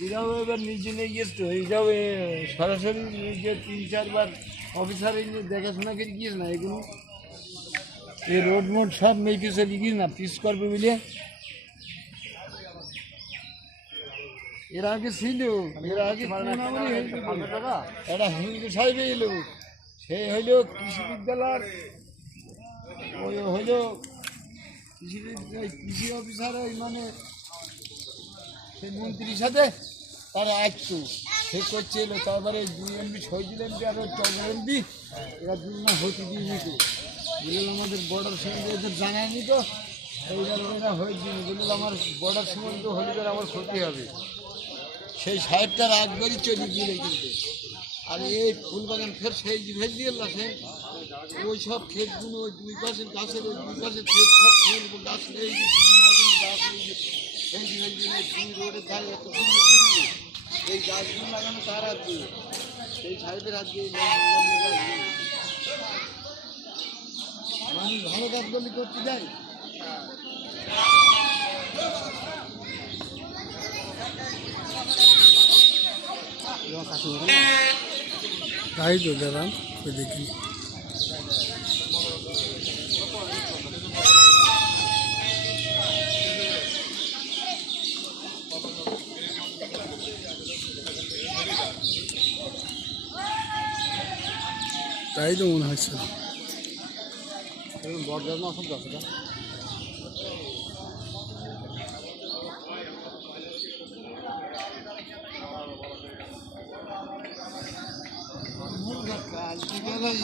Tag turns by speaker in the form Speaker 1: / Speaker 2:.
Speaker 1: এরাও এবার নিজে নিয়ে গিয়েছে তো এইটাও সরাসরি নিজে তিন চারবার অফিসার এনে দেখাশোনা করে গিয়েছে না এগুলো? এই রোড মোড সব মেয়েকে চলে না? পিস করবে বলে? এর আগে ছিল এর আগে একটা হিন্দু সাহেব এলো। সে হইল কৃষি বিদ্যালয়ের ওই হইল কৃষি কৃষি অফিসার মানে সেই মন্ত্রীর সাথে তারা আসতো সে করছিল তারপরে দুই এমবি শহীদুল এমপি, আর চৌধুরী এমপি, এরা দুজনে হতে দিয়ে নিত। বলল, আমাদের বর্ডার সীমান্ত এদের জানায়নি তো এইবার এরা হয়ে দিন আমার বর্ডার সীমান্ত হলে পরে আমার ক্ষতি হবে। সেই সাহেবটা করে চলে গিয়ে কিন্তু। আর এই ফুলবাগান ফের সেই ফের দিয়ে সে ওই সব ক্ষেতগুলো দুই পাশে গাছের, ওই দুই পাশে ক্ষেত সব ফুল, গাছ গাছ। এই যে এই দুই রোডের ধারে এত এই গাছগুলো লাগানো তার হাত দিয়ে। সেই সাহেবের হাত দিয়ে গাছগুলো। মানুষ ভালো কাজগুলি করতে যায়।
Speaker 2: তাই তো দাঁড়ান দেখি। তাই তো মনে হচ্ছে।
Speaker 1: গাছটা